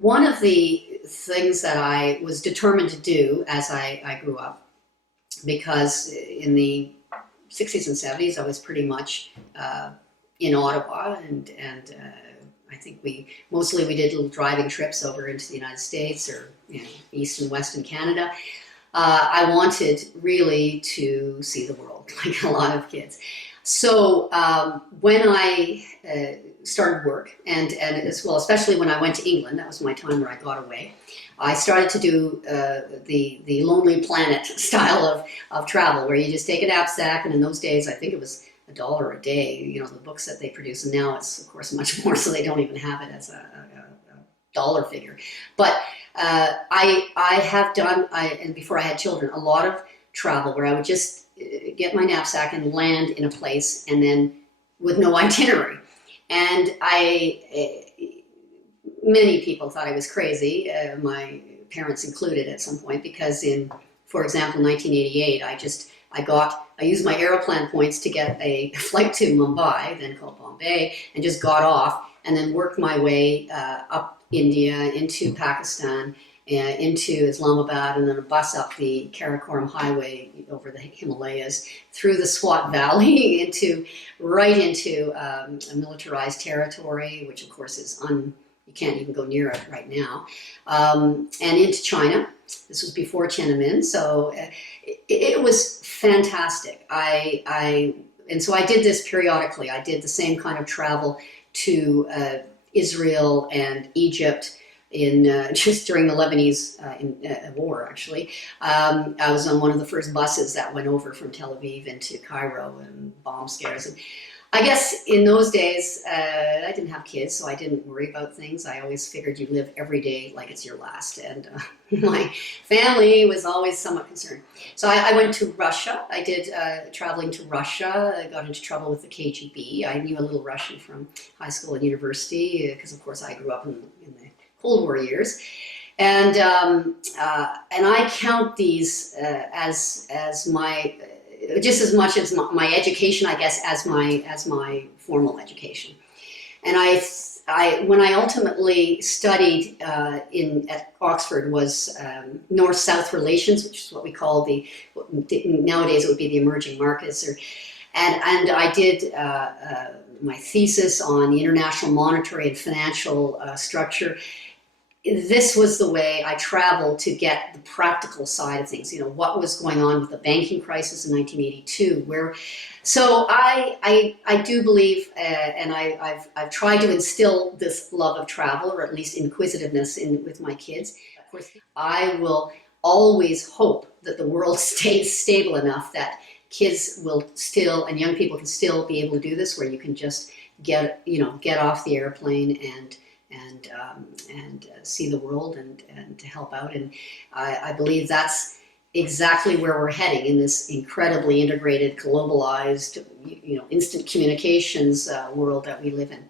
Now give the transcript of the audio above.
One of the things that I was determined to do as I grew up, because in the 60s and 70s I was pretty much in Ottawa, and I think we did little driving trips over into the United States, or east and west in Canada. I wanted really to see the world, like a lot of kids. So when I started work, and as well, especially when I went to England, that was my time where I got away. I started to do the Lonely Planet style of travel, where you just take a knapsack, and in those days, I think it was $1 a day, the books that they produce, and now it's, of course, much more, so they don't even have it as a dollar figure. But I have done, and before I had children, a lot of travel where I would just get my knapsack and land in a place, and then with no itinerary. And many people thought I was crazy, my parents included at some point, because for example, 1988, I used my Aeroplan points to get a flight to Mumbai, then called Bombay, and just got off, and then worked my way up India, into Pakistan, into Islamabad, and then a bus up the Karakoram Highway over the Himalayas, through the Swat Valley, right into a militarized territory, which of course is you can't even go near it right now, and into China. This was before Tiananmen, so it was fantastic. And so I did this periodically. I did the same kind of travel to Israel and Egypt just during the Lebanese war, actually. I was on one of the first buses that went over from Tel Aviv into Cairo, and bomb scares. And I guess in those days, I didn't have kids, so I didn't worry about things. I always figured you live every day like it's your last, and my family was always somewhat concerned. So I went to Russia. I did traveling to Russia. I got into trouble with the KGB. I knew a little Russian from high school and university, because of course I grew up in the Cold War years. And I count these as my, just as much as my education, I guess, as my formal education. And when I ultimately studied at Oxford, was North-South relations, which is what we call nowadays it would be the emerging markets, and I did my thesis on the international monetary and financial structure. This was the way I traveled to get the practical side of things. What was going on with the banking crisis in 1982? So I do believe, and I've tried to instill this love of travel, or at least inquisitiveness, with my kids. Of course, I will always hope that the world stays stable enough that kids will still, and young people can still be able to do this, where you can just get off the airplane and see the world and to help out. And I believe that's exactly where we're heading in this incredibly integrated, globalized, instant communications world that we live in.